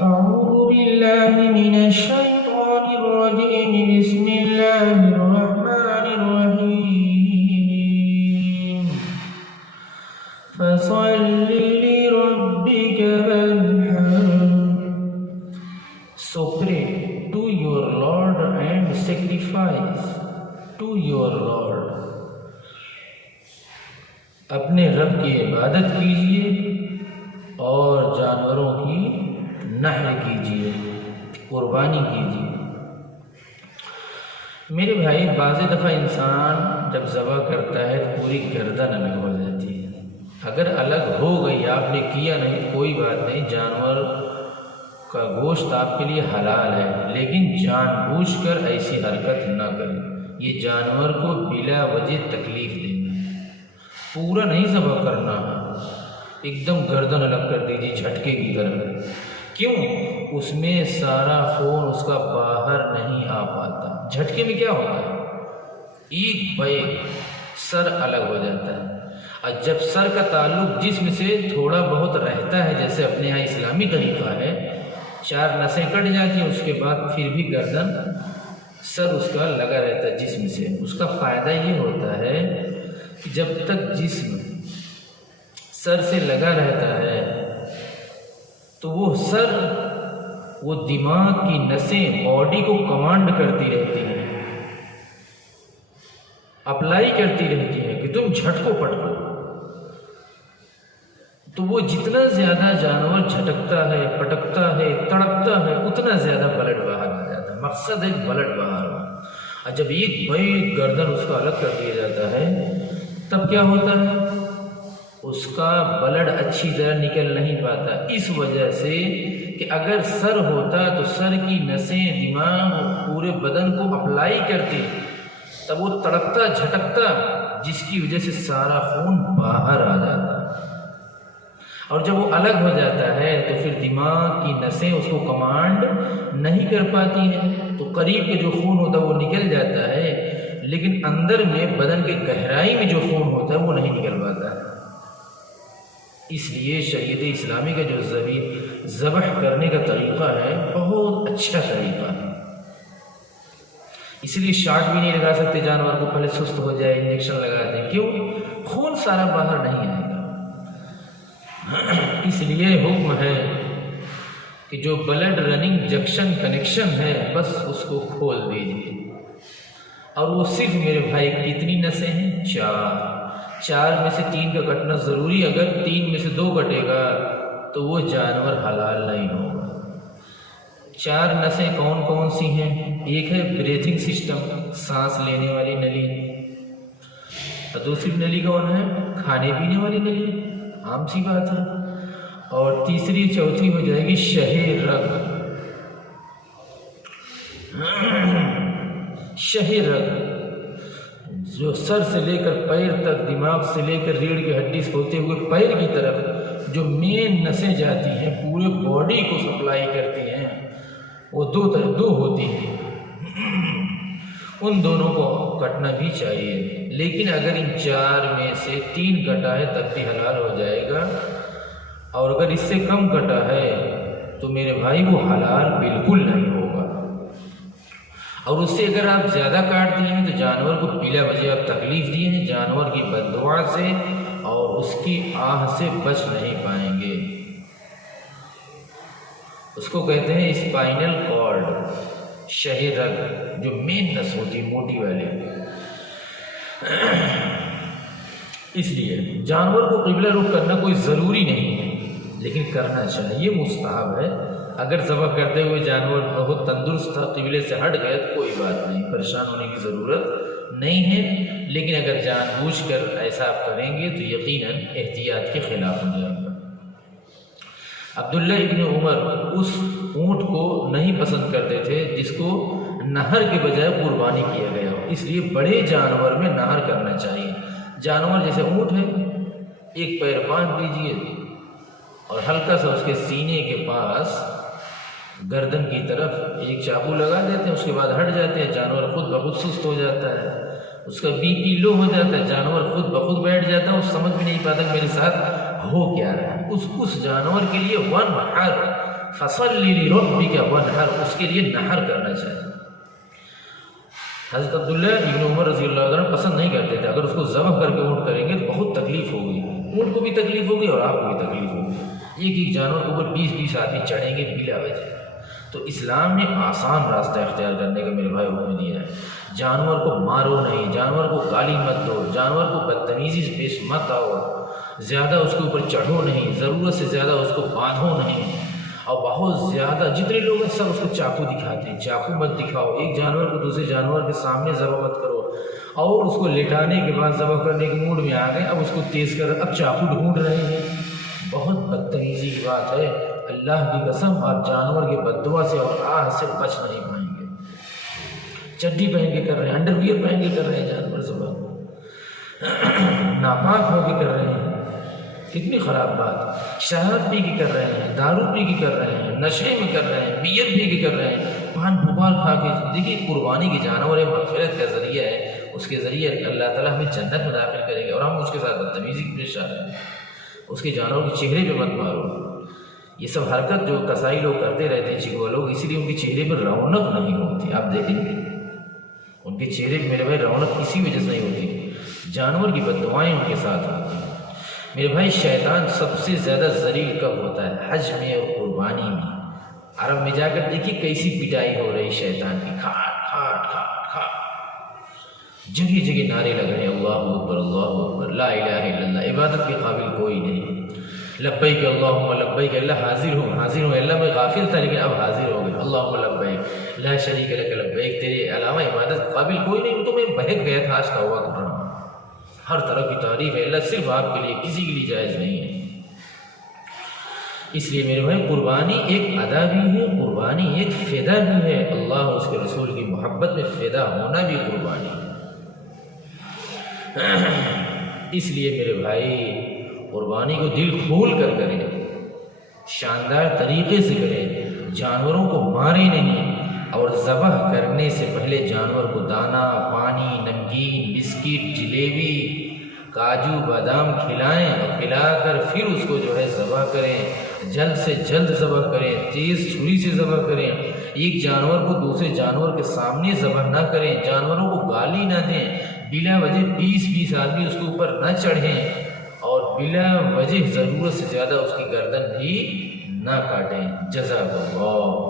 أعوذ بالله من الشيطان الرجيم. بسم الله الرحمن الرحيم. فصل لربك وانحر. So pray to your Lord and sacrifice to your Lord. اپنے رب کی عبادت کیجیے اور جانوروں کی نحر کیجیے، قربانی کیجیے۔ میرے بھائی، بعض دفعہ انسان جب ذبح کرتا ہے تو پوری گردن الگ ہو جاتی ہے۔ اگر الگ ہو گئی، آپ نے کیا نہیں، کوئی بات نہیں، جانور کا گوشت آپ کے لیے حلال ہے، لیکن جان بوجھ کر ایسی حرکت نہ کریں۔ یہ جانور کو بلا وجہ تکلیف دینا، پورا نہیں ذبح کرنا، ایک دم گردن الگ کر دیجیے جھٹکے کی طرح۔ کیوں؟ اس میں سارا خون اس کا باہر نہیں آ پاتا۔ جھٹکے میں کیا ہوتا ہے؟ ایک بیک سر الگ ہو جاتا ہے، اور جب سر کا تعلق جسم سے تھوڑا بہت رہتا ہے، جیسے اپنے یہاں اسلامی طریقہ ہے، 4 نسیں کٹ جاتی ہیں، اس کے بعد پھر بھی گردن سر اس کا لگا رہتا ہے جسم سے۔ اس کا فائدہ یہ ہوتا ہے کہ جب تک جسم سر سے لگا رہتا ہے تو وہ سر، وہ دماغ کی نسیں باڈی کو کمانڈ کرتی رہتی ہیں، اپلائی کرتی رہتی ہیں کہ تم جھٹکو پٹکو۔ تو وہ جتنا زیادہ جانور جھٹکتا ہے، پٹکتا ہے، تڑپتا ہے، اتنا زیادہ بلڈ باہر آ جاتا ہے۔ مقصد ہے بلڈ باہر ہو۔ اور جب ایک بیک گردن اس کا الگ کر دیا جاتا ہے، تب کیا ہوتا ہے؟ اس کا بلڈ اچھی طرح نکل نہیں پاتا، اس وجہ سے کہ اگر سر ہوتا تو سر کی نسیں دماغ پورے بدن کو اپلائی کرتی، تب وہ تڑپتا جھٹکتا، جس کی وجہ سے سارا خون باہر آ جاتا۔ اور جب وہ الگ ہو جاتا ہے تو پھر دماغ کی نسیں اس کو کمانڈ نہیں کر پاتی ہیں، تو قریب کے جو خون ہوتا ہے وہ نکل جاتا ہے، لیکن اندر میں بدن کے گہرائی میں جو خون ہوتا ہے وہ نہیں نکل پاتا ہے۔ اس لیے شریعت اسلامی کا جو ذبح کرنے کا طریقہ ہے، بہت اچھا طریقہ ہے۔ اس لیے شاٹ بھی نہیں لگا سکتے جانور کو، پہلے سست ہو جائے انجیکشن لگا دیں، کیوں؟ خون سارا باہر نہیں آئے گا۔ اس لیے حکم ہے کہ جو بلڈ رننگ جنکشن کنیکشن ہے، بس اس کو کھول دیجیے۔ اور وہ صرف میرے بھائی کتنی نسیں ہیں؟ 4 میں سے 3 کا کٹنا ضروری۔ اگر 3 میں سے 2 کٹے گا تو وہ جانور حلال نہیں ہوگا۔ 4 نسیں کون کون سی ہیں؟ ایک ہے بریتھنگ سسٹم، سانس لینے والی نلی، اور دوسری نلی کون ہے؟ کھانے پینے والی نلی، عام سی بات ہے۔ اور تیسری چوتھی ہو جائے گی شہ رگ۔ شہ رگ جو سر سے لے کر پیر تک، دماغ سے لے کر ریڑھ کی ہڈی سے ہوتے ہوئے پیر کی طرف جو مین نسیں جاتی ہیں، پورے باڈی کو سپلائی کرتی ہیں، وہ 2 ہوتی ہیں۔ ان دونوں کو کٹنا بھی چاہیے، لیکن اگر ان 4 میں سے 3 کٹا ہے تب بھی حلال ہو جائے گا، اور اگر اس سے کم کٹا ہے تو میرے بھائی وہ حلال بالکل نہیں ہوگا۔ اور اس سے اگر آپ زیادہ کاٹ دیے ہیں تو جانور کو بلا وجہ آپ تکلیف دیے ہیں، جانور کی بددعا سے اور اس کی آہ سے بچ نہیں پائیں گے۔ اس کو کہتے ہیں اسپائنل کارڈ، شہ رگ، جو مین نس ہوتی ہے موٹی والی۔ اس لیے جانور کو قبلہ رخ کرنا کوئی ضروری نہیں ہے، لیکن کرنا چاہیے، مستحب ہے۔ اگر ذبح کرتے ہوئے جانور بہت تندرست تھا، قبلے سے ہٹ گئے تو کوئی بات نہیں، پریشان ہونے کی ضرورت نہیں ہے، لیکن اگر جان بوجھ کر ایسا آپ کریں گے تو یقیناً احتیاط کے خلاف ہو جائے گا۔ عبداللہ ابن عمر اس اونٹ کو نہیں پسند کرتے تھے جس کو نہر کے بجائے قربانی کیا گیا ہو، اس لیے بڑے جانور میں نہر کرنا چاہیے۔ جانور جیسے اونٹ ہے، ایک پیر باندھ دیجیے اور ہلکا سا اس کے سینے کے پاس گردن کی طرف ایک چاقو لگا دیتے ہیں، اس کے بعد ہٹ جاتے ہیں، جانور خود بخود سست ہو جاتا ہے، اس کا BP لو ہو جاتا ہے، جانور خود بخود بیٹھ جاتا ہے، وہ سمجھ بھی نہیں پاتا کہ میرے ساتھ ہو کیا رہا ہے۔ اس جانور کے لیے 1 ہر فصلی لربک وانحر، اس کے لیے نحر کرنا چاہیے۔ حضرت عبداللہ ابن عمر رضی اللہ عنہ پسند نہیں کرتے تھے، اگر اس کو ذبح کر کے اونٹ کریں گے تو بہت تکلیف ہوگی، اونٹ کو بھی تکلیف ہوگی اور آپ کو بھی تکلیف ہوگی، ایک ایک جانور کے اوپر 20 آدمی چڑھیں گے بلا وجہ۔ تو اسلام نے آسان راستہ اختیار کرنے کا میرے بھائی حکم دیا ہے، جانور کو مارو نہیں، جانور کو گالی مت دو، جانور کو بدتمیزی سے پیش مت آؤ، زیادہ اس کے اوپر چڑھو نہیں، ضرورت سے زیادہ اس کو باندھو نہیں، اور بہت زیادہ جتنے لوگ ہیں سب اس کو چاقو دکھاتے ہیں، چاقو مت دکھاؤ، ایک جانور کو دوسرے جانور کے سامنے ذبح مت کرو، اور اس کو لٹانے کے بعد ذبح کرنے کے موڈ میں آ گئے، اب اس کو تیز کر اب چاقو ڈھونڈ رہے ہیں، بہت بدتمیزی کی بات ہے۔ اللہ کی قسم آپ جانور کے بددعا سے اور آہ سے بچ نہیں پائیں گے۔ چڈی پہن کے کر رہے ہیں، انڈر ویئر پہن کے کر رہے ہیں جانور ذبح، ناپاک ہو کے کر رہے ہیں، کتنی خراب بات، شراب پی کے کر رہے ہیں، دارو پی کے کر رہے ہیں، نشے میں کر رہے ہیں، بیئر پی کے کر رہے ہیں، پان بھوپال کھا کے۔ دیکھیے قربانی کے جانور مغفرت کا ذریعہ ہے، اس کے ذریعے اللہ تعالیٰ ہمیں جنت میں داخل کرے گا، اور ہم اس کے ساتھ بدتمیزی کی پیش آ رہے ہیں، اس کے جانوروں کے چہرے پہ مت مارو۔ یہ سب حرکت جو کسائی لوگ کرتے رہتے ہیں، چکوا لوگ، اسی لیے ان کے چہرے پر رونق نہیں ہوتی، آپ دیکھیں گے ان کے چہرے پہ میرے بھائی رونق اسی وجہ سے نہیں ہوتی، جانور کی بددعائیں ان کے ساتھ ہوتی ہیں۔ میرے بھائی شیطان سب سے زیادہ ذلیل کب ہوتا ہے؟ حج میں اور قربانی میں۔ عرب میں جا کر دیکھیے کیسی پٹائی ہو رہی شیطان کی، کھاٹ کھاٹ کھاٹ کھاٹ، جگہ جگہ نعرے لگ رہے ہیں، اللہ اکبر اللہ اکبر، لا الہ الا اللہ، عبادت کے قابل کوئی نہیں، لبیک اللہم لبیک، اللہ حاضر ہوں حاضر ہوں، اللہ میں غافل تھا لیکن اب حاضر ہو گئے، اللہم لبیک لا شریک لک لبیک، تیرے علاوہ عبادت کے قابل کوئی نہیں، وہ تو میں بہک گیا تھا، آج کا ہوا کر رہا ہوں، ہر طرح کی تعریف ہے اللہ صرف آپ کے لیے، کسی کے لیے جائز نہیں ہے۔ اس لیے میرے بھائی قربانی ایک ادا بھی ہے، قربانی ایک فدا بھی ہے، اللہ اور اس کے رسول کی محبت میں فدا ہونا بھی قربانی ہے۔ اس لیے میرے بھائی قربانی کو دل کھول کر کریں، شاندار طریقے سے کریں، جانوروں کو مارے نہیں، اور ذبح کرنے سے پہلے جانور کو دانہ پانی، نمکین، بسکٹ، جلیبی، کاجو بادام کھلائیں، اور کھلا کر پھر اس کو جو ہے ذبح کریں، جلد سے جلد ذبح کریں، تیز چھری سے ذبح کریں، ایک جانور کو دوسرے جانور کے سامنے ذبح نہ کریں، جانوروں کو گالی نہ دیں، بلا وجہ 20 آدمی اس کے اوپر نہ چڑھیں، اور بلا وجہ ضرورت سے زیادہ اس کی گردن بھی نہ کاٹیں۔ جزاک اللہ۔